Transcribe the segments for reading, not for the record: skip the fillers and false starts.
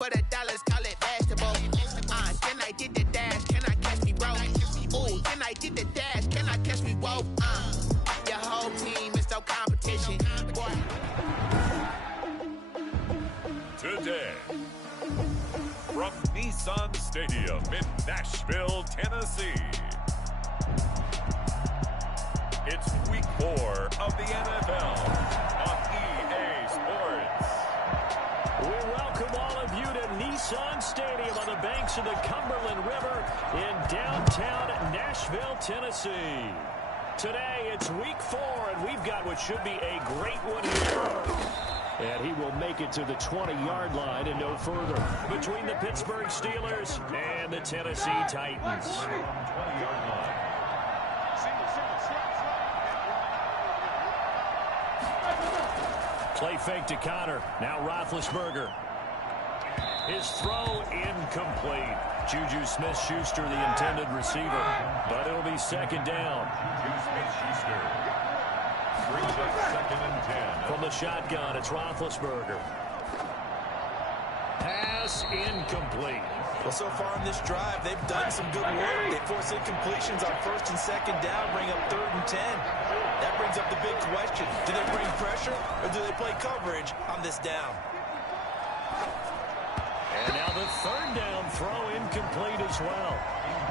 For the dollars, call it basketball. Can I get the dash? Can I catch me, bro? Ooh, can I get the dash? Can I catch me, whoa? Your whole team is no competition. Boy. Today, from Nissan Stadium in Nashville, Tennessee, it's Week 4 of the NFL on EA Sports. We welcome all of you to Nissan Stadium on the banks of the Cumberland River in downtown Nashville, Tennessee. Today, it's Week 4, and we've got what should be a great one here. And he will make it to the 20-yard line and no further between the Pittsburgh Steelers and the Tennessee Titans. 20-yard line. Play fake to Connor. Now Roethlisberger. His throw incomplete. Juju Smith-Schuster, the intended receiver. But it'll be second down. Juju Smith-Schuster brings up 2nd and 10. From the shotgun, it's Roethlisberger. Pass incomplete. Well, so far in this drive, they've done some good work. They force incompletions on 1st and 2nd down, bring up 3rd and 10. That brings up the big question. Do they bring pressure or do they play coverage on this down? And now the 3rd down throw incomplete as well.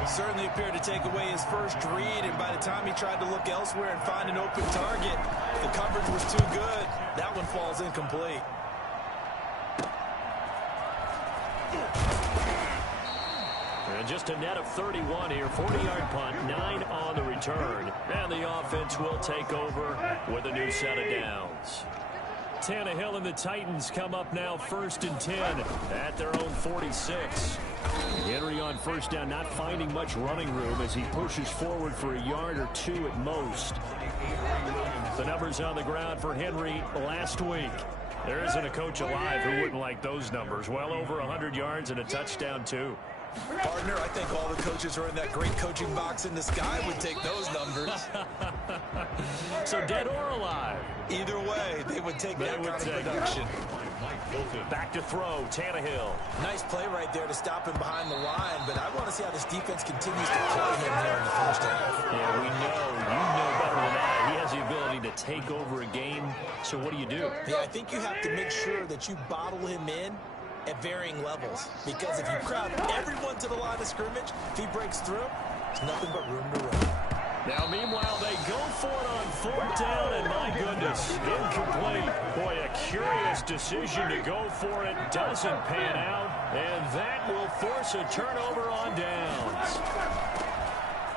Certainly appeared to take away his first read, and by the time he tried to look elsewhere and find an open target, the coverage was too good. That one falls incomplete. And just a net of 31 here, 40-yard punt, 9 on the return. And the offense will take over with a new set of downs. Tannehill and the Titans come up now 1st and 10 at their own 46. Henry on 1st down, not finding much running room as he pushes forward for a yard or 2 at most. The numbers on the ground for Henry last week. There isn't a coach alive who wouldn't like those numbers. Well over 100 yards and a touchdown, too. Partner, I think all the coaches who are in that great coaching box in the sky would take those numbers. So dead or alive? Either way, they would take that kind of production. Back to throw, Tannehill. Nice play right there to stop him behind the line, but I want to see how this defense continues to play him there in the 1st half. Yeah, we know. You know better than I. He has the ability to take over a game. So what do you do? Yeah, I think you have to make sure that you bottle him in at varying levels, because if you crowd everyone to the line of scrimmage, if he breaks through, there's nothing but room to run. Now, meanwhile, they go for it on 4th down, and my goodness, incomplete. Boy, a curious decision to go for it. Doesn't pan out, and that will force a turnover on downs.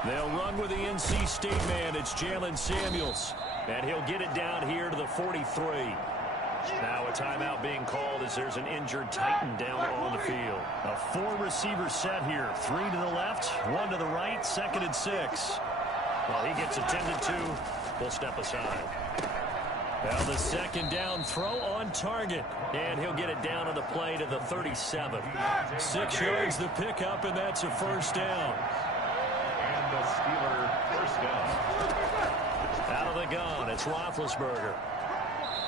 They'll run with the NC State man. It's Jalen Samuels, and he'll get it down here to the 43. Now a timeout being called as there's an injured Titan down on the field. A 4-receiver set here. 3 to the left, 1 to the right, 2nd and 6. Well, he gets attended to. We'll step aside. Now the 2nd down throw on target. And he'll get it down on the play to the 37. 6 yards the pickup, and that's a 1st down. And the Steeler 1st down. Out of the gun, it's Roethlisberger.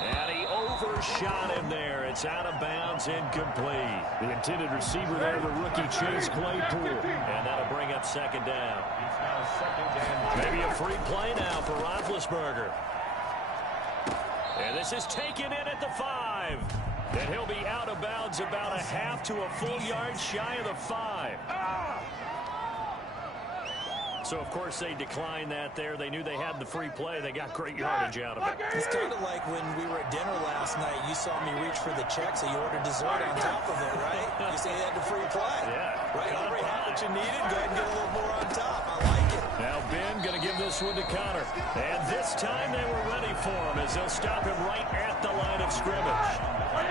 And he overshot him there. It's out of bounds, incomplete. The intended receiver there, the rookie Chase Claypool. And that'll bring up 2nd down. It's now 2nd and 10. Maybe a free play now for Roethlisberger. And this is taken in at the 5. And he'll be out of bounds about a half to a full yard shy of the 5. So, of course, they declined that there. They knew they had the free play. They got great yardage out of it. It's kind of like when we were at dinner last night. You saw me reach for the check, so you ordered dessert on top of it, right? You say you had the free play. Yeah. Right? You already had what you needed. Go ahead and get a little more on top. I like it. Now Ben going to give this one to Connor. And this time they were ready for him as they'll stop him right at the line of scrimmage.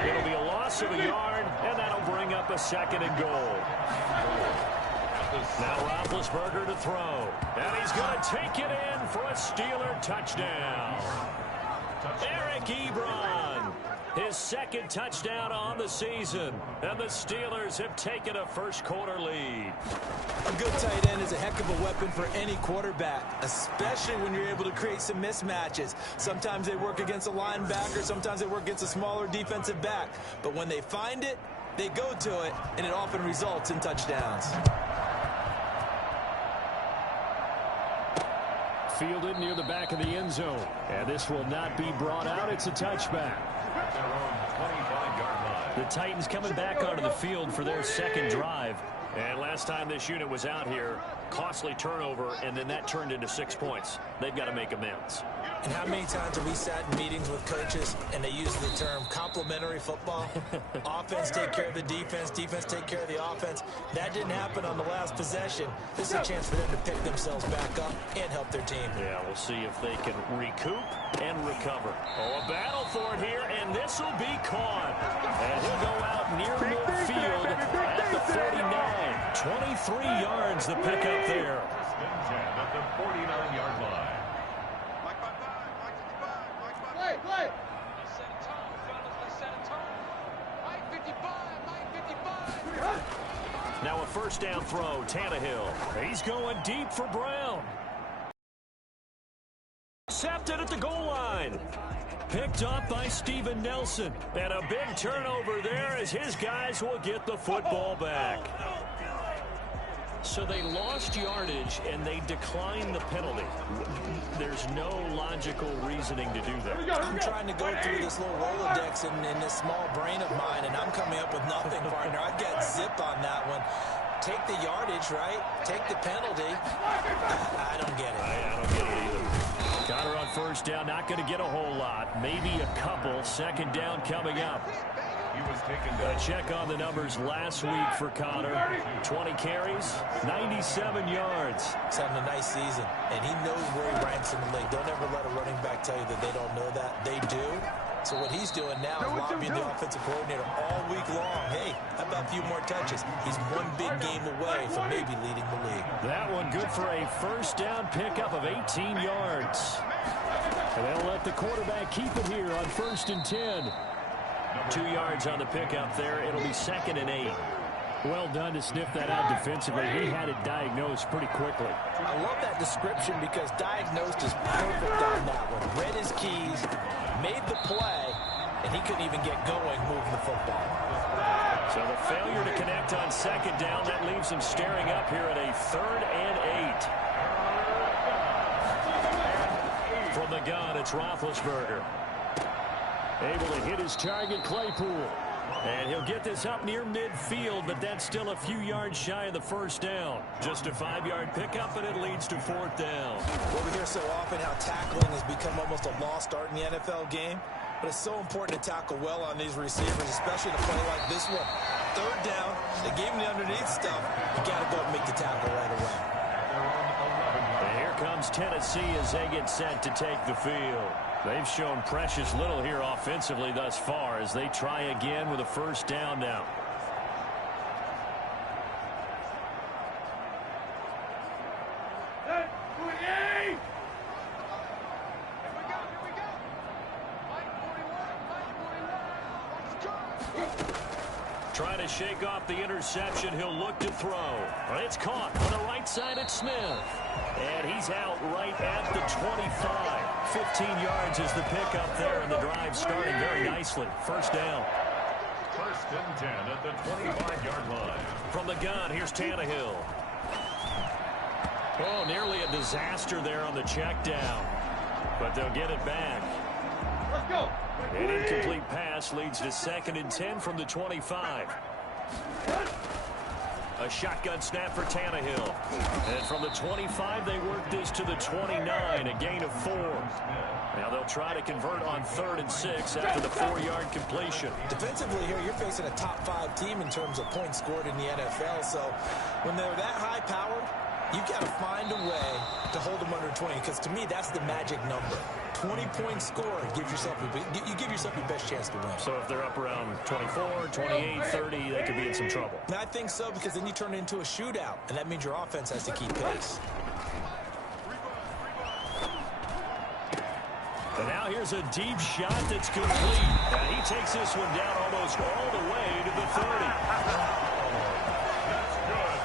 It'll be a loss of a yard, and that'll bring up a 2nd and goal. Now Roethlisberger to throw. And he's going to take it in for a Steeler touchdown. Eric Ebron, his 2nd touchdown on the season. And the Steelers have taken a 1st quarter lead. A good tight end is a heck of a weapon for any quarterback, especially when you're able to create some mismatches. Sometimes they work against a linebacker, sometimes they work against a smaller defensive back. But when they find it, They go to it, and it often results in touchdowns. Fielded near the back of the end zone. And this will not be brought out. It's a touchback. The Titans coming back onto the field for their second drive. And last time this unit was out here, costly turnover, and then that turned into 6 points. They've got to make amends. And how many times have we sat in meetings with coaches and they use the term complementary football? Offense take care of the defense, defense take care of the offense. That didn't happen on the last possession. This is a chance for them to pick themselves back up and help their team. Yeah, we'll see if they can recoup and recover. Oh, a battle for it here, and this will be caught. And he'll go out near midfield at the 49. 23 yards the pickup there. At the 49-yard line. Now a first down throw, Tannehill. He's going deep for Brown. Intercepted at the goal line. Picked up by Steven Nelson. And a big turnover there as his guys will get the football back. So they lost yardage and they declined the penalty. There's no logical reasoning to do that. I'm trying to go through this little Rolodex in this small brain of mine, and I'm coming up with nothing, partner. I've got zip on that one. Take the yardage, right? Take the penalty. I don't get it. I don't get it either. Connor on first down, not going to get a whole lot. Maybe a couple. Second down coming up. He was taken down. A check on the numbers last week for Connor. 20 carries, 97 yards. He's having a nice season, and he knows where he ranks in the league. Don't ever let a running back tell you that they don't know that. They do. So what he's doing now is lobbying the offensive coordinator all week long. Hey, how about a few more touches? He's one big game away from maybe leading the league. That one good for a first down pickup of 18 yards. And they'll let the quarterback keep it here on 1st and 10. 2 yards on the pickup there. It'll be 2nd and 8. Well done to sniff that out defensively. He had it diagnosed pretty quickly. I love that description because diagnosed is perfect on that one. Read his keys, made the play, and he couldn't even get going moving the football. So the failure to connect on 2nd down, that leaves him staring up here at a 3rd and 8. From the gun, it's Roethlisberger. Able to hit his target, Claypool. And he'll get this up near midfield, but that's still a few yards shy of the first down. Just a 5-yard pickup, and it leads to 4th down. Well, we hear so often how tackling has become almost a lost art in the NFL game. But it's so important to tackle well on these receivers, especially in a play like this one. 3rd down, they gave him the underneath stuff. You got to go and make the tackle right away. And here comes Tennessee as they get set to take the field. They've shown precious little here offensively thus far as they try again with a first down now. Trying to shake off the interception. He'll look to throw. It's caught on the right side at Smith. And he's out right at the 25. 15 yards is the pickup there, and the drive starting very nicely. First down. 1st and 10 at the 25-yard line. From the gun, here's Tannehill. Oh, nearly a disaster there on the check down. But they'll get it back. Let's go. An incomplete pass leads to 2nd and 10 from the 25. A shotgun snap for Tannehill. And from the 25, they work this to the 29, a gain of 4. Now they'll try to convert on 3rd and 6 after the 4-yard completion. Defensively here, you're facing a top 5 team in terms of points scored in the NFL. So when they're that high-powered, you've got to find a way to hold them under 20, because to me, that's the magic number. 20-point score gives yourself you give yourself your best chance to win. So if they're up around 24, 28, 30, they could be in some trouble. And I think so, because then you turn it into a shootout, and that means your offense has to keep pace. And now here's a deep shot that's complete. And he takes this one down almost all the way to the 30.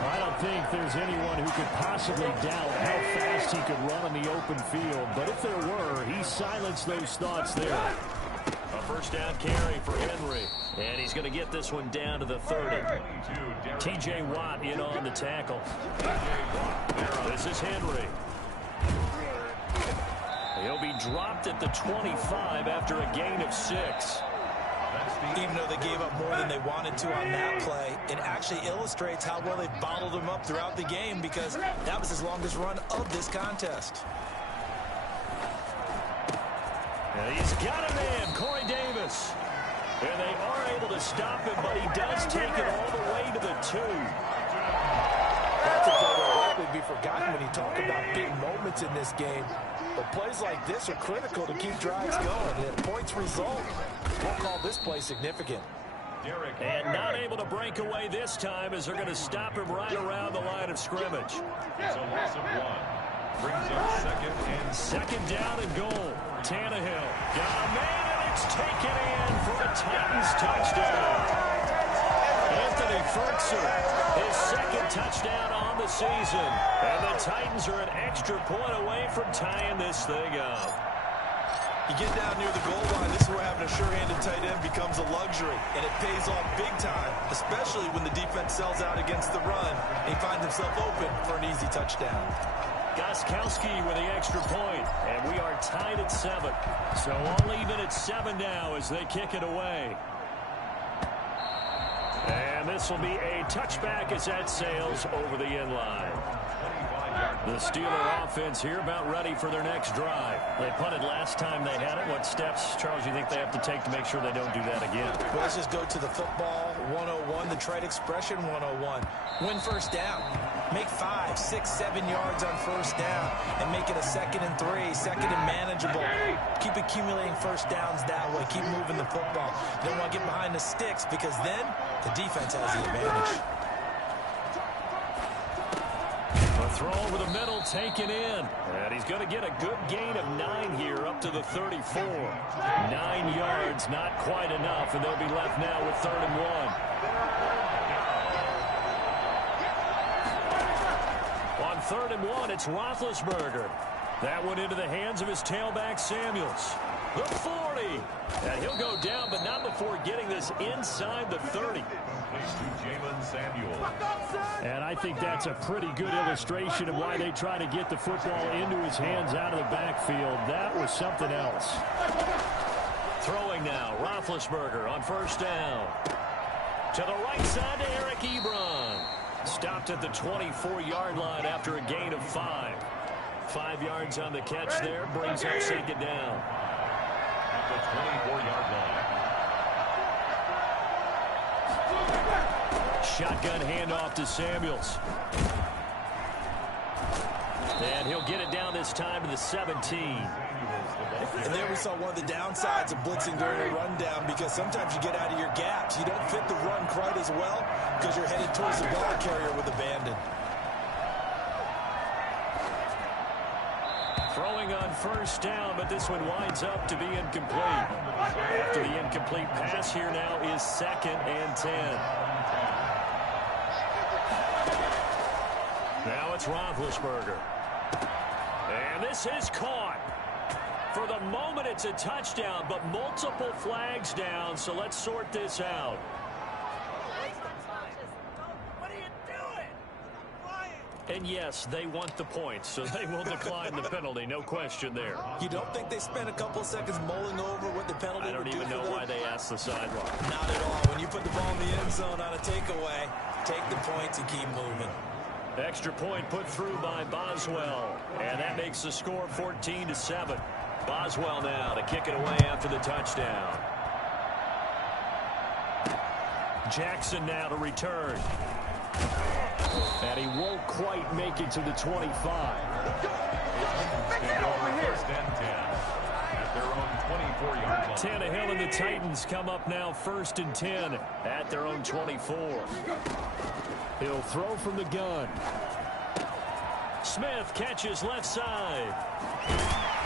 I don't think there's anyone who could possibly doubt how fast he could run on the open field. But if there were, he silenced those thoughts there. A first down carry for Henry. And he's going to get this one down to the 30. T.J. Watt in on the tackle. This is Henry. He'll be dropped at the 25 after a gain of 6. Even though they gave up more than they wanted to on that play, it actually illustrates how well they bottled him up throughout the game, because that was his longest run of this contest. And he's got a man, Corey Davis. And they are able to stop him, but he does take it all the way to the 2. That's a play that will likely be forgotten when you talk about big moments in this game. But plays like this are critical to keep drives going. And if points result, we'll call this play significant. And not able to break away this time, as they're going to stop him right around the line of scrimmage. It's a loss of 1. Brings up second down and goal. Tannehill got a man, and it's taken in for a Titans touchdown. Anthony Ferguson, his second touchdown on the season. And the Titans are an extra point away from tying this thing up. You get down near the goal line, this is where having a sure-handed tight end becomes a luxury, and it pays off big time, especially when the defense sells out against the run, and he finds himself open for an easy touchdown. Gostkowski with the extra point, and we are tied at 7. So all even at 7 now as they kick it away. And this will be a touchback as that sails over the end line. The Steeler offense here about ready for their next drive. They punted last time they had it. What steps, Charles, do you think they have to take to make sure they don't do that again? Well, let's just go to the football 101, the trade expression 101. Win first down. Make 5, 6, 7 yards on first down and make it a 2nd and 3, 2nd and manageable. Keep accumulating first downs that way. Keep moving the football. You don't want to get behind the sticks, because then the defense has the advantage. A throw over the middle, taken in. And he's going to get a good gain of 9 here, up to the 34. 9 yards, not quite enough, and they'll be left now with 3rd and 1. On 3rd and 1, it's Roethlisberger. That went into the hands of his tailback, Samuels. The 40. And he'll go down, but not before getting this inside the 30. And I think that's a pretty good illustration of why they try to get the football into his hands out of the backfield. That was something else. Throwing now, Roethlisberger on first down. To the right side to Eric Ebron. Stopped at the 24-yard line after a gain of 5. 5 yards on the catch there, brings up 2nd down. At the 24-yard line. Shotgun handoff to Samuels. And he'll get it down this time to the 17. And there we saw one of the downsides of blitzing during a rundown, because sometimes you get out of your gaps. You don't fit the run quite as well because you're headed towards the ball carrier with abandon. Throwing on first down, but this one winds up to be incomplete. After the incomplete pass, here now is 2nd and 10. Now it's Roethlisberger. And this is caught. For the moment, it's a touchdown, but multiple flags down, so let's sort this out. What are you doing? And yes, they want the points, so they will decline the penalty, no question there. You don't think they spent a couple of seconds mulling over what the penalty would do? I don't even know why they asked the sideline. Not at all. When you put the ball in the end zone on a takeaway, take the points and keep moving. Extra point put through by Boswell, and that makes the score 14-7. Boswell now to kick it away after the touchdown. Jackson now to return. And he won't quite make it to the 25. First and 10 at their own 24-yard line. Tannehill and the Titans come up now 1st and 10 at their own 24. He'll throw from the gun. Smith catches left side.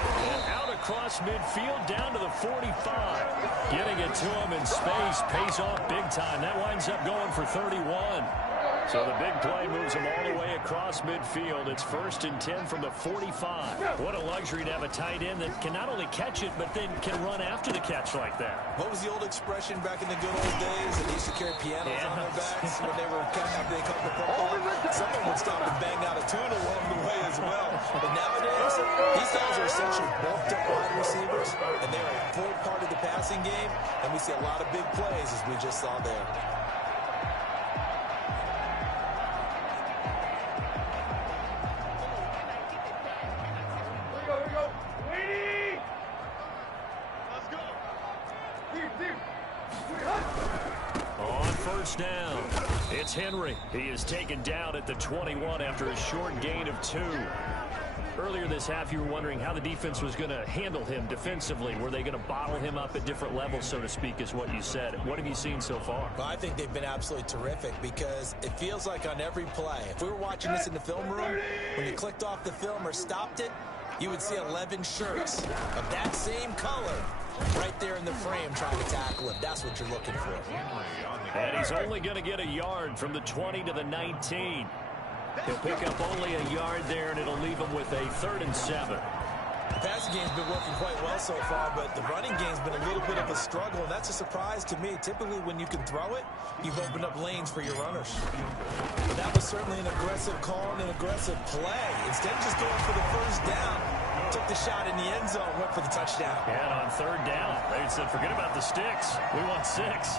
And out across midfield down to the 45. Getting it to him in space pays off big time. That winds up going for 31. So the big play moves him all the way across midfield. It's 1st and 10 from the 45. What a luxury to have a tight end that can not only catch it, but then can run after the catch like that. What was the old expression back in the good old days? They used to carry pianos on their backs when they were after they caught the football. Someone would stop and bang out a tune along the way as well. But nowadays, these guys are essentially bulked up wide receivers, and they are a full part of the passing game, and we see a lot of big plays as we just saw there. On 1st down, it's Henry. He is taken down at the 21 after a short gain of 2. Earlier this half, you were wondering how the defense was going to handle him defensively. Were they going to bottle him up at different levels, so to speak, is what you said. What have you seen so far? Well, I think they've been absolutely terrific because it feels like on every play, if we were watching this in the film room, when you clicked off the film or stopped it, you would see 11 shirts of that same color right there in the frame trying to tackle him. That's what you're looking for. And he's only going to get a yard from the 20 to the 19. He'll pick up only a yard there, and it'll leave him with a 3rd and 7. The passing game's been working quite well so far, but the running game's been a little bit of a struggle, and that's a surprise to me. Typically, when you can throw it, you've opened up lanes for your runners. But that was certainly an aggressive call and an aggressive play. Instead of just going for the 1st down, took the shot in the end zone, went for the touchdown. And on 3rd down, they said, forget about the sticks. We want 6.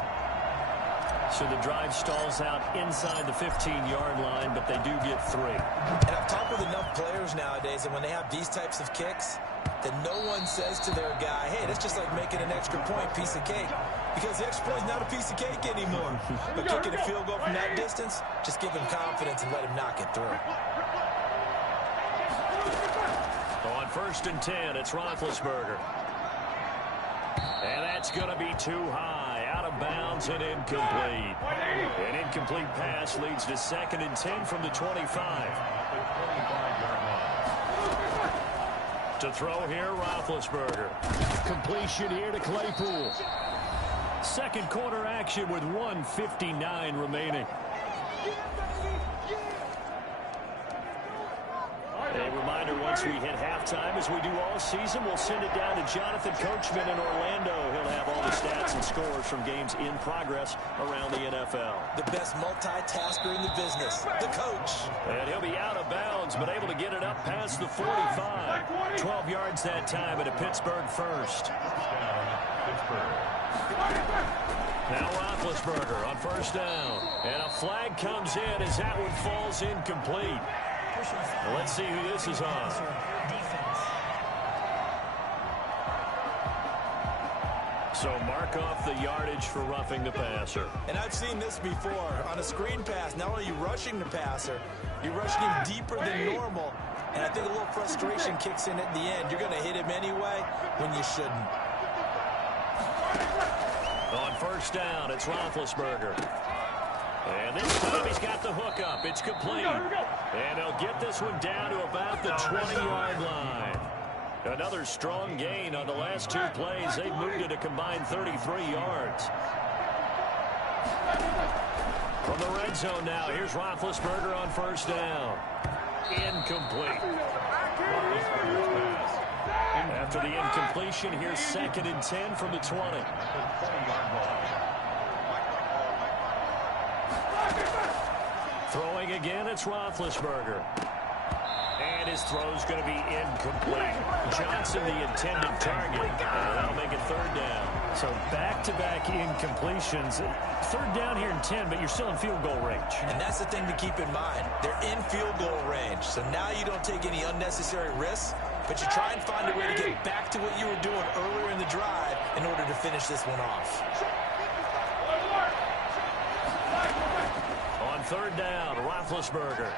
So the drive stalls out inside the 15-yard line, but they do get 3. And I've talked with enough players nowadays, and when they have these types of kicks, that no one says to their guy, hey, that's just like making an extra point piece of cake. Because the extra point is not a piece of cake anymore. But kicking a field goal from that distance, just give him confidence and let him knock it through. On 1st and 10, it's Roethlisberger. And that's going to be too high, out of bounds and incomplete. An incomplete pass leads to 2nd and 10 from the 25. To throw here, Roethlisberger. Completion here to Claypool. Second quarter action with 1:59 remaining. A reminder, once we hit halftime, as we do all season, we'll send it down to Jonathan Coachman in Orlando. He'll have all the stats and scores from games in progress around the NFL. The best multitasker in the business, the coach. And he'll be out of bounds, but able to get it up past the 45. 12 yards that time at a Pittsburgh 1st. Now Roethlisberger on 1st down. And a flag comes in as that one falls incomplete. Well, let's see who this is on. So mark off the yardage for roughing the passer. And I've seen this before. On a screen pass, not only are you rushing the passer, you're rushing him deeper than normal. And I think a little frustration kicks in at the end. You're going to hit him anyway when you shouldn't. On 1st down, it's Roethlisberger. And this time he's got the hook up. It's complete. And he'll get this one down to about the 20-yard line. Another strong gain on the last 2 plays. They've moved it a combined 33 yards. From the red zone now, here's Roethlisberger on 1st down. Incomplete. After the incompletion, here's 2nd and 10 from the 20. Throwing again, it's Roethlisberger. And his throw's going to be incomplete. Johnson, the intended target. And that'll make it 3rd down. So back-to-back incompletions. 3rd down here in 10, but you're still in field goal range. And that's the thing to keep in mind. They're in field goal range. So now you don't take any unnecessary risks, but you try and find a way to get back to what you were doing earlier in the drive in order to finish this one off. On 3rd down, Roethlisberger.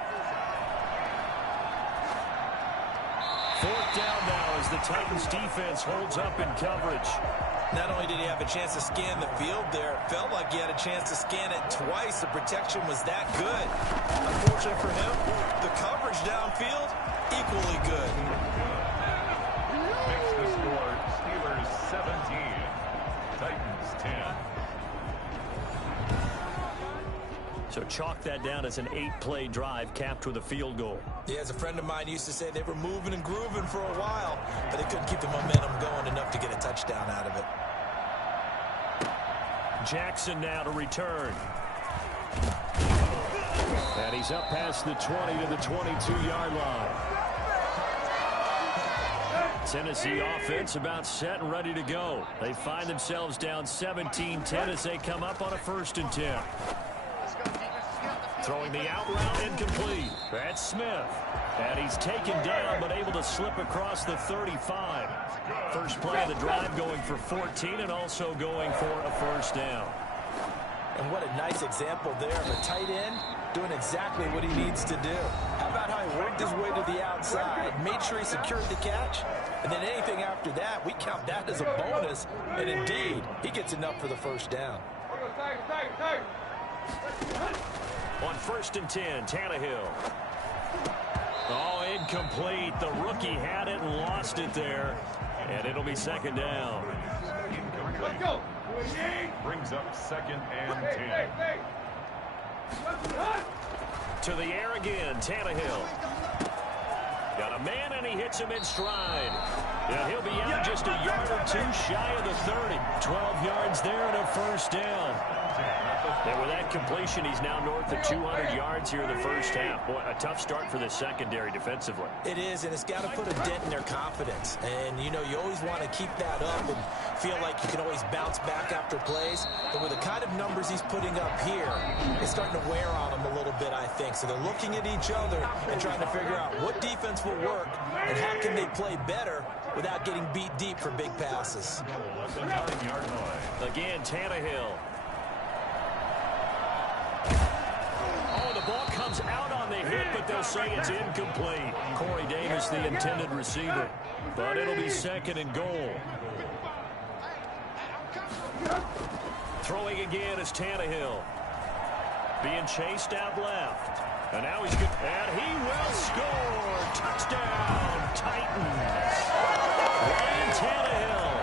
4th down now as the Titans defense holds up in coverage. Not only did he have a chance to scan the field there, it felt like he had a chance to scan it twice. The protection was that good. Unfortunately for him, the coverage downfield, equally good. Makes the score Steelers 17, Titans 10. So chalk that down as an 8-play drive capped with a field goal. Yeah, as a friend of mine used to say, they were moving and grooving for a while, but they couldn't keep the momentum going enough to get a touchdown out of it. Jackson now to return. And he's up past the 20 to the 22-yard line. Tennessee offense about set and ready to go. They find themselves down 17-10 as they come up on a 1st and 10. Throwing the out route incomplete. That's Smith. And he's taken down but able to slip across the 35. First play of the drive going for 14 and also going for a 1st down. And what a nice example there of a tight end doing exactly what he needs to do. How about how he worked his way to the outside, made sure he secured the catch, and then anything after that, we count that as a bonus. And indeed, he gets enough for the 1st down. On 1st and 10, Tannehill. Oh, incomplete. The rookie had it and lost it there. And it'll be 2nd down. Let's go. Brings up 2nd and 10. To the air again, Tannehill. Got a man, and he hits him in stride. Yeah, he'll be out just a yard or two shy of the 30. 12 yards there and a 1st down. And with that completion, he's now north of 200 yards here in the 1st half. Boy, a tough start for the secondary defensively. It is, and it's got to put a dent in their confidence. And, you know, you always want to keep that up and feel like you can always bounce back after plays. But with the kind of numbers he's putting up here, it's starting to wear on them a little bit, I think. So they're looking at each other and trying to figure out what defense will work and how can they play better without getting beat deep for big passes. Again, Tannehill. Oh, the ball comes out on the hit, but they'll say it's incomplete. Corey Davis, the intended receiver. But it'll be 2nd and goal. Throwing again is Tannehill. Being chased out left. And now he's good. And he will score. Touchdown, Titans. Ryan Tannehill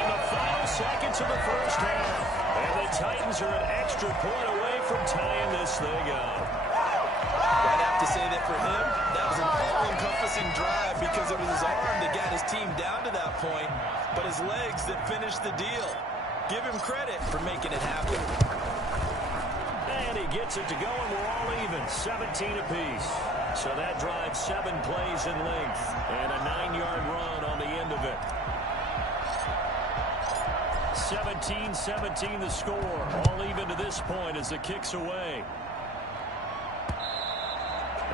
in the final seconds of the 1st half. And the Titans are an extra point away from tying this thing up. I'd have to say that for him, that was an all-encompassing drive because it was his arm that got his team down to that point, but his legs that finished the deal. Give him credit for making it happen. And he gets it to go, and we're all even, 17 apiece. So that drives 7 plays in length and a 9-yard run on the end of it. 17-17 the score. All even to this point as the kick's away.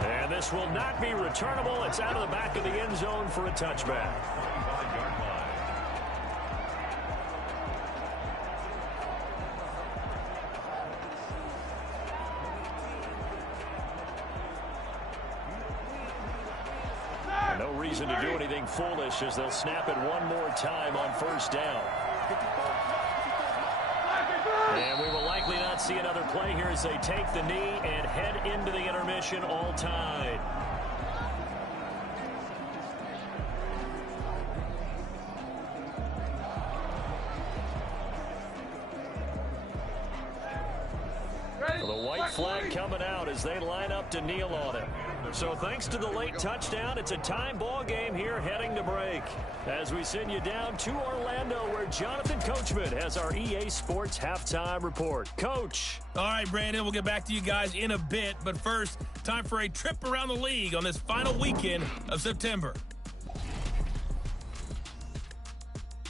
And this will not be returnable. It's out of the back of the end zone for a touchback. No reason to do anything foolish as they'll snap it one more time on 1st down. And we will likely not see another play here as they take the knee and head into the intermission all tied. The white flag coming out as they line up to kneel on it. So thanks to the late touchdown, it's a time ball game here heading to break. As we send you down to Orlando where Jonathan Coachman has our EA Sports halftime report. Coach. All right, Brandon, we'll get back to you guys in a bit. But first, time for a trip around the league on this final weekend of September.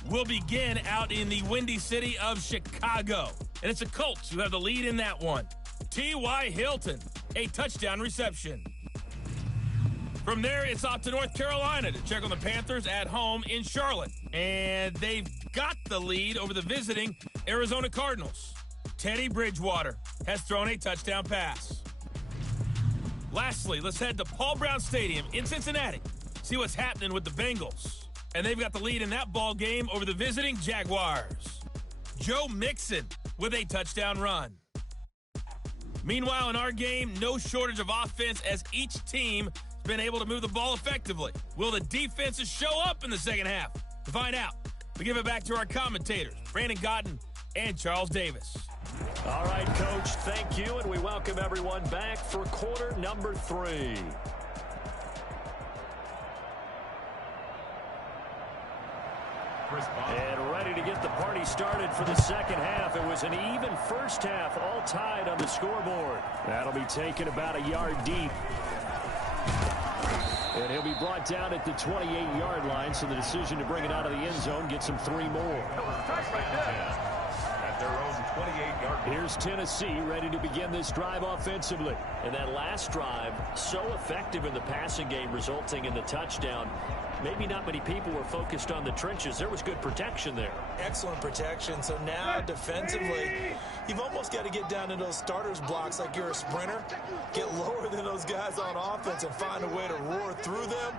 We'll begin out in the windy city of Chicago. And it's the Colts who have the lead in that one. T.Y. Hilton, a touchdown reception. From there, it's off to North Carolina to check on the Panthers at home in Charlotte. And they've got the lead over the visiting Arizona Cardinals. Teddy Bridgewater has thrown a touchdown pass. Lastly, let's head to Paul Brown Stadium in Cincinnati. See what's happening with the Bengals. And they've got the lead in that ball game over the visiting Jaguars. Joe Mixon with a touchdown run. Meanwhile, in our game, no shortage of offense as each team has been able to move the ball effectively. Will the defenses show up in the second half? To find out, we give it back to our commentators, Brandon Gotten and Charles Davis. All right, Coach, thank you, and we welcome everyone back for quarter number 3. And ready to get the party started for the second half. It was an even first half, all tied on the scoreboard. That'll be taken about a yard deep. And he'll be brought down at the 28-yard line, so the decision to bring it out of the end zone gets him 3 more. At their own 28-yard line. Here's Tennessee ready to begin this drive offensively. And that last drive, so effective in the passing game, resulting in the touchdown. Maybe not many people were focused on the trenches. There was good protection there. Excellent protection. So now defensively, you've almost got to get down to those starters blocks like you're a sprinter. Get lower than those guys on offense and find a way to roar through them.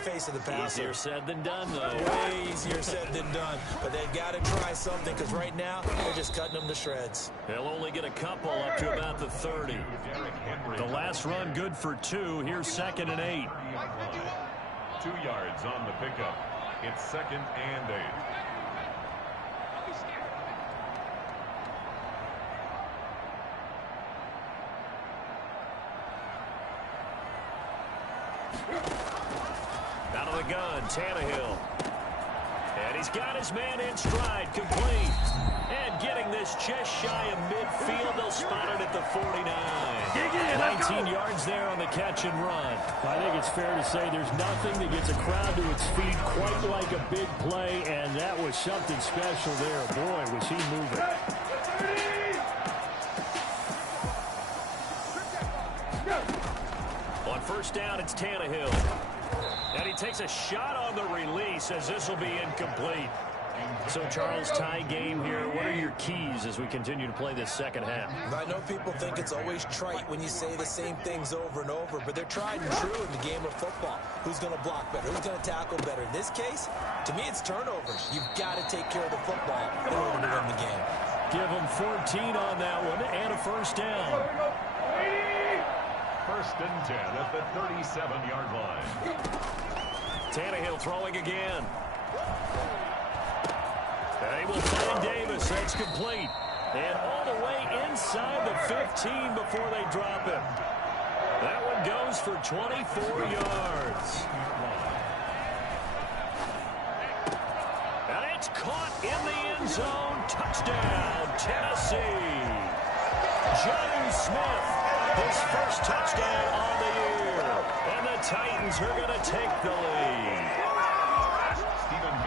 Face of the passer. Easier said than done, though. Way easier said than done. But they've got to try something because right now they're just cutting them to shreds. They'll only get a couple up to about the 30. The last run good for 2. Here's 2nd and 8. 2 yards on the pickup. It's 2nd and 8. Out of the gun, Tannehill. And he's got his man in stride, complete. And getting this just shy of midfield, they'll spot it at the 49. 19 yards there on the catch and run. I think it's fair to say there's nothing that gets a crowd to its feet quite like a big play, and that was something special there. Boy, was he moving. On first down, it's Tannehill. And he takes a shot on the release as this will be incomplete. So, Charles, tie game here. What are your keys as we continue to play this second half? I know people think it's always trite when you say the same things over and over, but they're tried and true in the game of football. Who's going to block better? Who's going to tackle better? In this case, to me, it's turnovers. You've got to take care of the football in order to win the game. Give them 14 on that one and a first down. 1st and 10 at the 37-yard line. Tannehill throwing again. They will find Davis. That's complete. And all the way inside the 15 before they drop him. That one goes for 24 yards. And it's caught in the end zone. Touchdown, Tennessee. Johnny Smith, his first touchdown on the year. And the Titans are going to take the lead.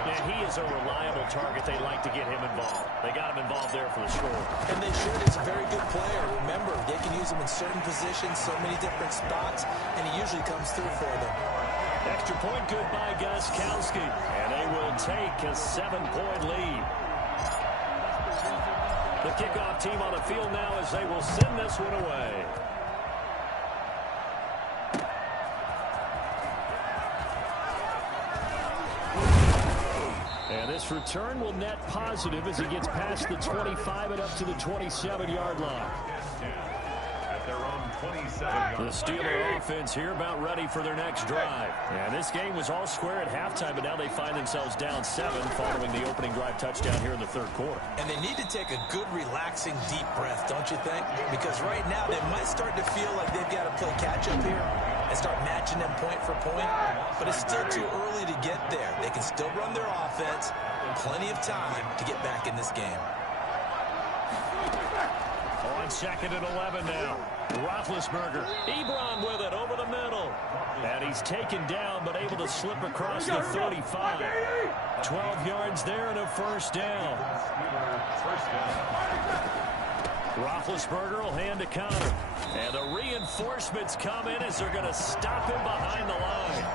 And he is a reliable target. They like to get him involved. They got him involved there for the score. And they should. He's a very good player. Remember, they can use him in certain positions, so many different spots, and he usually comes through for them. Extra point good by Gostkowski. And they will take a 7-point lead. The kickoff team on the field now as they will send this one away. And this return will net positive as he gets past the 25 and up to the 27-yard line. At their own 27-yard line. The Steeler offense here about ready for their next drive. And this game was all square at halftime, but now they find themselves down 7 following the opening drive touchdown here in the third quarter. And they need to take a good, relaxing, deep breath, don't you think? Because right now they might start to feel like they've got to play catch-up here and start matching them point for point. But it's still too early to get there. They can still run their offense. Plenty of time to get back in this game. On 2nd and 11 now. Roethlisberger. Ebron with it over the middle. And he's taken down but able to slip across the 35. 12 yards there and a first down. Roethlisberger will hand to counter. And the reinforcements come in as they're going to stop him behind the line.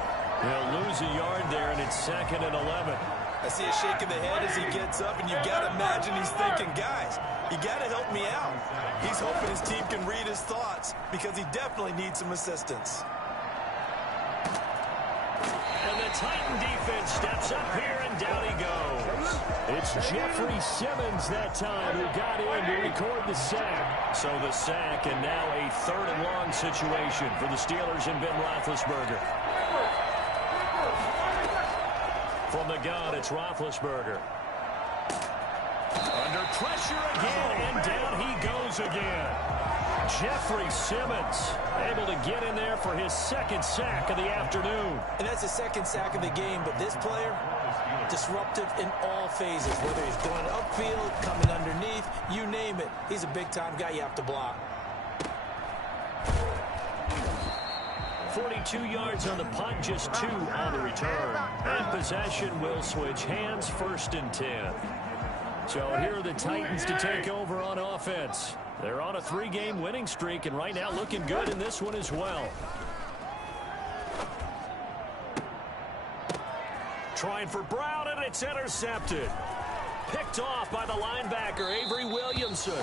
They'll lose a yard there, and it's 2nd and 11. I see a shake of the head as he gets up, and you've got to imagine he's thinking, guys, you got to help me out. He's hoping his team can read his thoughts because he definitely needs some assistance. And the Titan defense steps up here, and down he goes. It's Jeffrey Simmons that time who got in to record the sack. So the sack, and now a 3rd and long situation for the Steelers and Ben Roethlisberger. From the gun, it's Roethlisberger. Under pressure again, and down he goes again. Jeffrey Simmons able to get in there for his second sack of the afternoon. And that's the second sack of the game, but this player, disruptive in all phases, whether he's going upfield, coming underneath, you name it. He's a big-time guy you have to block. 42 yards on the punt, just 2 on the return. And possession will switch hands, 1st and 10. So here are the Titans to take over on offense. They're on a 3-game winning streak, and right now looking good in this one as well. Trying for Brown, and it's intercepted. Picked off by the linebacker, Avery Williamson.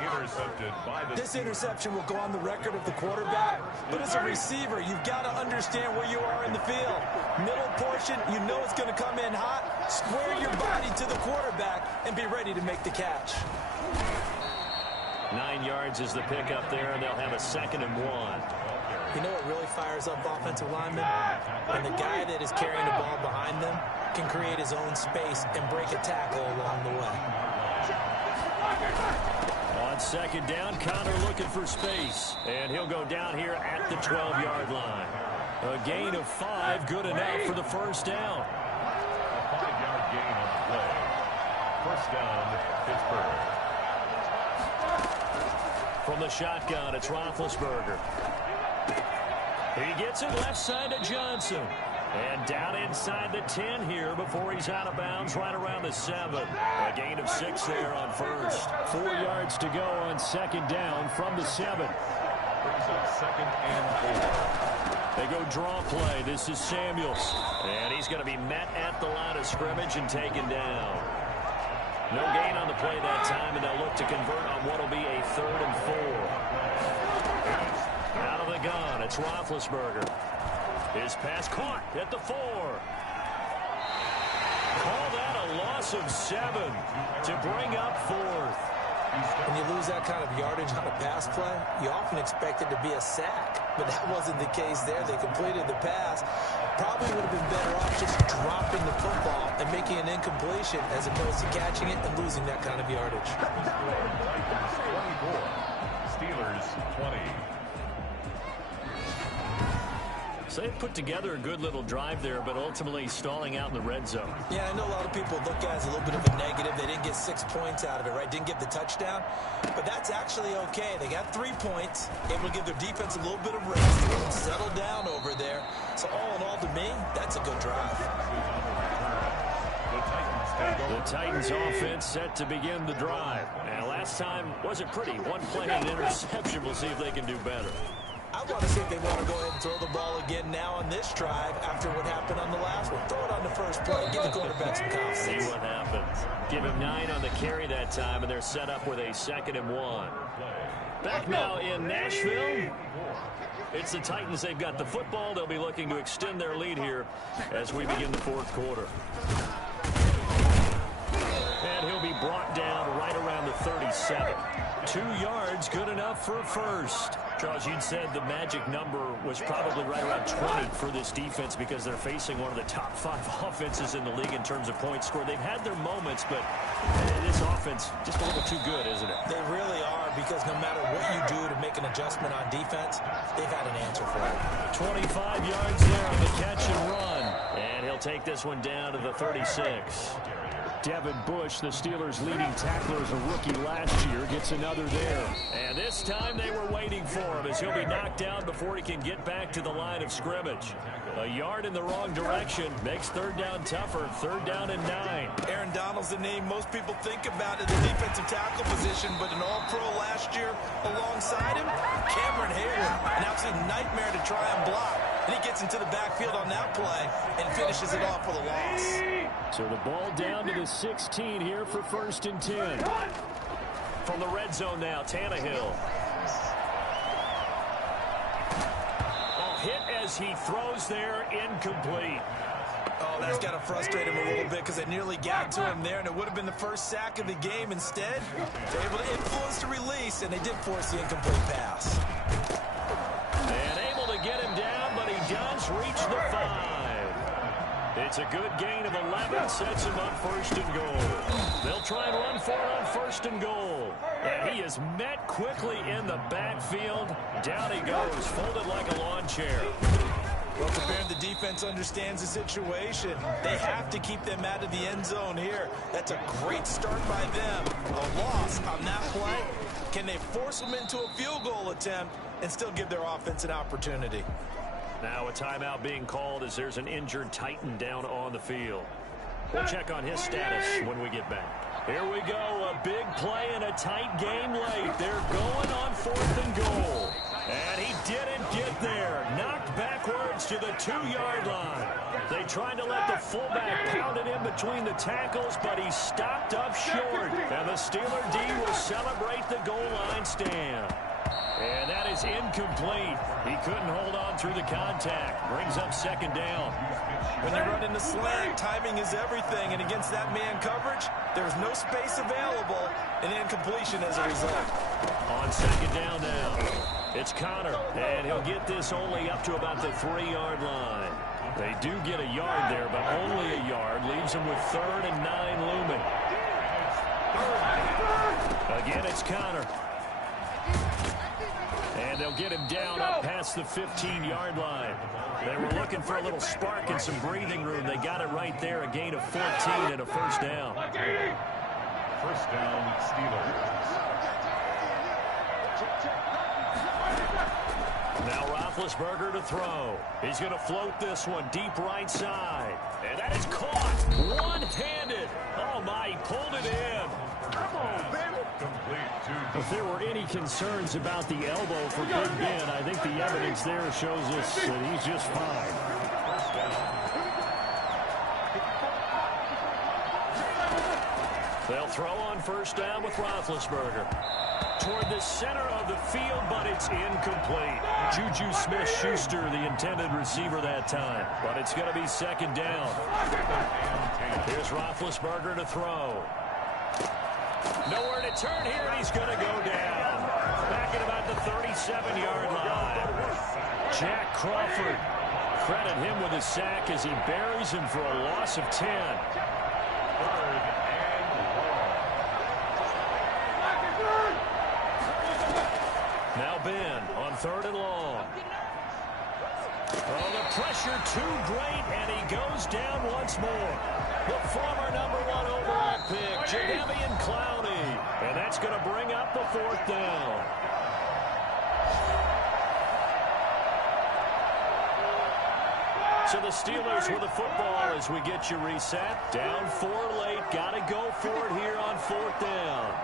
Intercepted by the This interception will go on the record of the quarterback, but as a receiver, you've got to understand where you are in the field. Middle portion, you know it's going to come in hot. Square your body to the quarterback and be ready to make the catch. 9 yards is the pickup there, and they'll have a 2nd and 1. You know what really fires up offensive linemen? When the guy that is carrying the ball behind them can create his own space and break a tackle along the way. On 2nd down, Connor looking for space, and he'll go down here at the 12-yard line. A gain of 5, good enough for the 1st down. A 5-yard gain on the play. 1st down, Pittsburgh. From the shotgun, it's Roethlisberger. He gets it left side to Johnson. And down inside the 10 here before he's out of bounds right around the 7. A gain of 6 there on 1st. 4 yards to go on 2nd down from the 7. Brings up 2nd and 4. They go draw play. This is Samuels. And he's going to be met at the line of scrimmage and taken down. No gain on the play that time, and they'll look to convert on what will be a 3rd and 4. Out of the gun, it's Roethlisberger. His pass caught at the 4. Call that a loss of 7 to bring up 4th. When you lose that kind of yardage on a pass play, you often expect it to be a sack, but that wasn't the case there. They completed the pass. Probably would have been better off just dropping the football and making an incompletion as opposed to catching it and losing that kind of yardage. 24. Steelers 20. So they put together a good little drive there, but ultimately stalling out in the red zone. Yeah, I know a lot of people look at it as a little bit of a negative. They didn't get 6 points out of it, right? Didn't get the touchdown. But that's actually okay. They got 3 points. Able to give their defense a little bit of rest. Settle down over there. So all in all, to me, that's a good drive. The Titans offense set to begin the drive. And last time wasn't pretty. 1 play and an interception. We'll see if they can do better. I want to see if they want to go ahead and throw the ball again now on this drive after what happened on the last one. Throw it on the first play. Give the quarterback some confidence. See what happens. Give him 9 on the carry that time, and they're set up with a 2nd and 1. Back now in Nashville. It's the Titans. They've got the football. They'll be looking to extend their lead here as we begin the 4th quarter. And he'll be brought down right around the 37. 2 yards, good enough for a 1st. Charles, you'd said the magic number was probably right around 20 for this defense because they're facing one of the top 5 offenses in the league in terms of points scored. They've had their moments, but this offense just a little too good, isn't it? They really are, because no matter what you do to make an adjustment on defense, they've had an answer for it. 25 yards there on the catch and run. And he'll take this one down to the 36. Devin Bush, the Steelers' leading tackler as a rookie last year, gets another there. And this time they were waiting for him as he'll be knocked down before he can get back to the line of scrimmage. A yard in the wrong direction makes 3rd down tougher. 3rd down and 9. Aaron Donald's the name most people think about in the defensive tackle position, but an all-pro last year alongside him, Cameron Hayward, an absolute nightmare to try and block. And he gets into the backfield on that play and finishes it off with a loss. So the ball down to the 16 here for 1st and 10. From the red zone now, Tannehill. Hit as he throws there, incomplete. Oh, that's got to frustrate him a little bit because they nearly got to him there, and it would have been the first sack of the game. Instead, they're able to influence the release, and they did force the incomplete pass. And able to get him down, but he does reach the 5. It's a good gain of 11, sets him up first and goal. They'll try and run for it on first and goal. And he is met quickly in the backfield. Down he goes, folded like a lawn chair. Well, prepared, the defense understands the situation. They have to keep them out of the end zone here. That's a great start by them. A loss on that play. Can they force them into a field goal attempt and still give their offense an opportunity? Now a timeout being called as there's an injured Titan down on the field. We'll check on his status when we get back. Here we go, a big play in a tight game late. They're going on 4th and goal. And he didn't get there. Knocked backwards to the 2-yard line. They tried to let the fullback pound it in between the tackles, but he stopped up short. And the Steeler D will celebrate the goal line stand. And that is incomplete. He couldn't hold on through the contact. Brings up 2nd down. When you run into slant, timing is everything. And against that man coverage, there's no space available. And incompletion as a result. On 2nd down now, it's Connor. And he'll get this only up to about the 3-yard line. They do get a yard there, but only a yard. Leaves them with 3rd and 9 looming. Again, it's Connor. And they'll get him down up past the 15-yard line. They were looking for a little spark and some breathing room. They got it right there, a gain of 14 and a first down. First down, Steelers. Now Roethlisberger to throw. He's going to float this one deep right side. And that is caught one-handed. Oh, my, he pulled it in. Come on, baby. If there were any concerns about the elbow for Big Ben, I think the evidence there shows us that he's just fine. They'll throw on first down with Roethlisberger. Toward the center of the field, but it's incomplete. Juju Smith-Schuster, the intended receiver that time. But it's going to be 2nd down. Here's Roethlisberger to throw. Nowhere to turn here, and he's going to go down. Back at about the 37-yard line. Jack Crawford. Credit him with a sack as he buries him for a loss of 10. Now Ben on 3rd and long. Oh, the pressure too great, and he goes down once more. The former #1 overall pick, Jadeveon Clowney. And that's going to bring up the 4th down. So the Steelers with the football as we get you reset. Down 4 late. Got to go for it here on 4th down.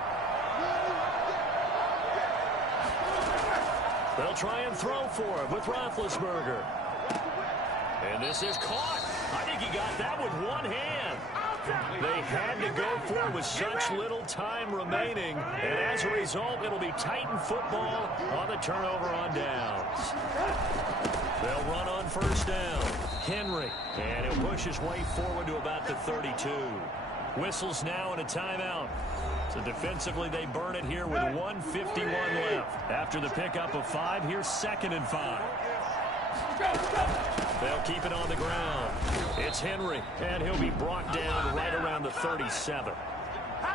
They'll try and throw for it with Roethlisberger. And this is caught. I think he got that with one hand. They had to go for it with such little time remaining. And as a result, it'll be Titan football on the turnover on downs. They'll run on first down. Henry. And he'll push his way forward to about the 32. Whistles now and a timeout. So defensively, they burn it here with 1:51 left. After the pickup of 5, here's 2nd and 5. They'll keep it on the ground. It's Henry, and he'll be brought down right around the 37.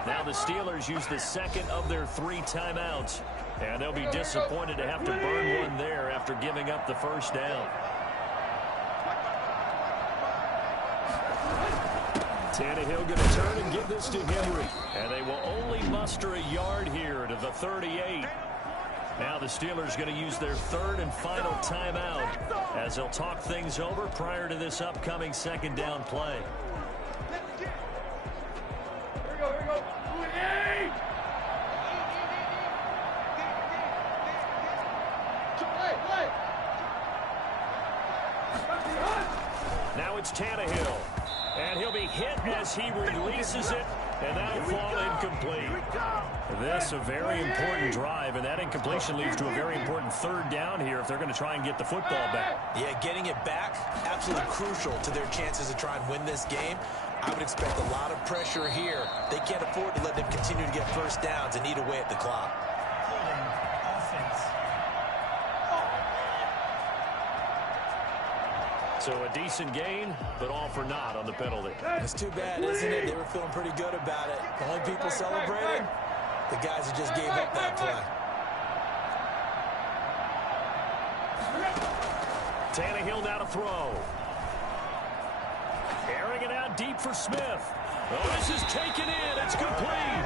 Now the Steelers use the 2nd of their 3 timeouts, and they'll be disappointed to have to burn one there after giving up the first down. Tannehill going to turn and give this to Henry, and they will only muster a yard here to the 38. Now the Steelers going to use their 3rd and final timeout as they'll talk things over prior to this upcoming 2nd down play. Here we go, here we go. Now it's Tannehill, and he'll be hit as he releases it, and that'll fall incomplete. This a very important drive, and that incompletion leads to a very important 3rd down here if they're going to try and get the football back. Yeah, getting it back, absolutely crucial to their chances to try and win this game. I would expect a lot of pressure here. They can't afford to let them continue to get first downs and eat away at the clock. So a decent gain, but all for naught on the penalty. It's too bad, isn't it? They were feeling pretty good about it. The only people celebrating, the guys who just gave up that play. Tannehill now to throw. Airing it out deep for Smith. Oh, this is taken in. It's complete.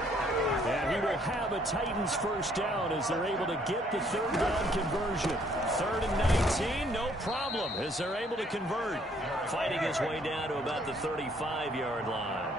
And he will have a Titans first down as they're able to get the third down conversion. 3rd and 19, no problem, as they're able to convert. Fighting his way down to about the 35-yard line.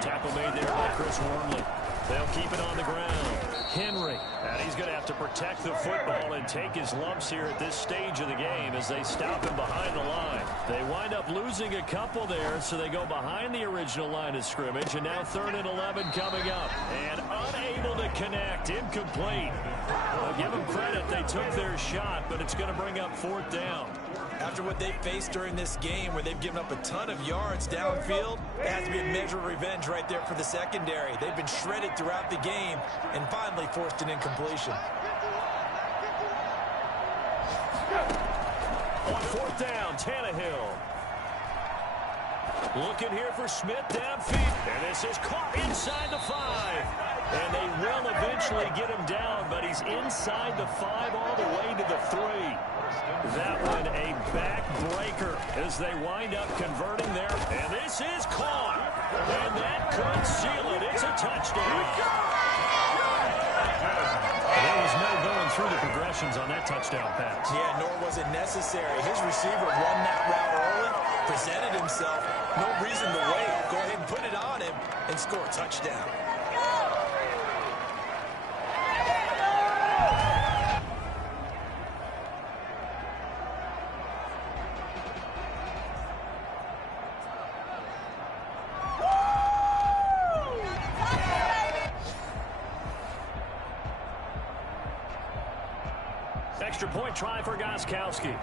Tackle made there by Chris Wormley. They'll keep it on the ground. Henry, and he's going to have to protect the football and take his lumps here at this stage of the game as they stop him behind the line. They wind up losing a couple there, so they go behind the original line of scrimmage, and now 3rd and 11 coming up. And unable to connect, incomplete. I'll give them credit, they took their shot, but it's going to bring up 4th down. After what they faced during this game where they've given up a ton of yards downfield, it has to be a measure of revenge right there for the secondary. They've been shredded throughout the game and finally forced an incompletion. On 4th down, Tannehill. Looking here for Smith downfield. And this is caught inside the 5. And they will eventually get him down, but he's inside the 5 all the way to the 3. That one a backbreaker as they wind up converting there. And this is caught. And that could seal it. It's a touchdown. There was no going through the progressions on that touchdown pass. Yeah, nor was it necessary. His receiver run that route early, presented himself. No reason to wait. Go ahead and put it on him and score a touchdown. Extra point try for Gostkowski. And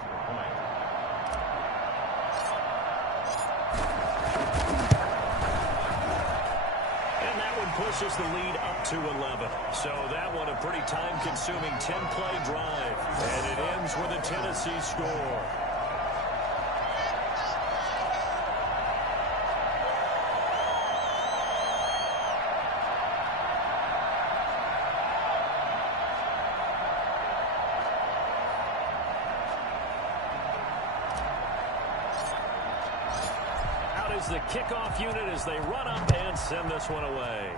that one pushes the lead up to 11. So that one a pretty time-consuming 10-play drive. And it ends with a Tennessee score. Is the kickoff unit as they run up and send this one away.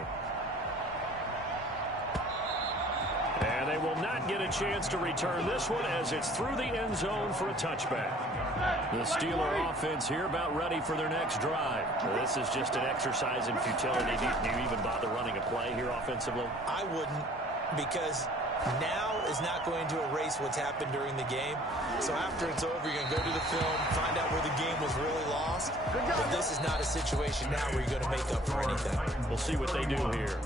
And they will not get a chance to return this one as it's through the end zone for a touchback. The Steeler offense here about ready for their next drive. This is just an exercise in futility. Do you even bother running a play here offensively? I wouldn't, because now is not going to erase what's happened during the game. So after it's over, you're going to go to the film, find out where the game was really lost. But this is not a situation now where you're going to make up for anything. We'll see what they do here.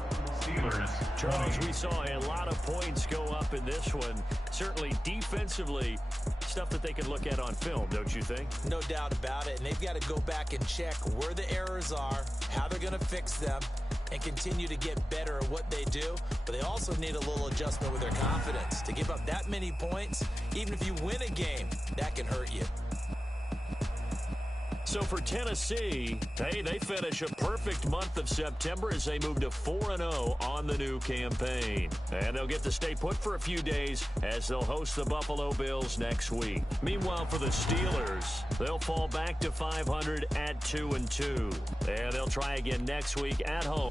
Charles, we saw a lot of points go up in this one. Certainly defensively, stuff that they can look at on film, don't you think? No doubt about it. And they've got to go back and check where the errors are, how they're going to fix them, and continue to get better at what they do. But they also need a little adjustment with their confidence. To give up that many points, even if you win a game, that can hurt you. So for Tennessee, hey, they finish a perfect month of September as they move to 4-0 on the new campaign. And they'll get to stay put for a few days as they'll host the Buffalo Bills next week. Meanwhile, for the Steelers, they'll fall back to 500 at 2-2. And they'll try again next week at home.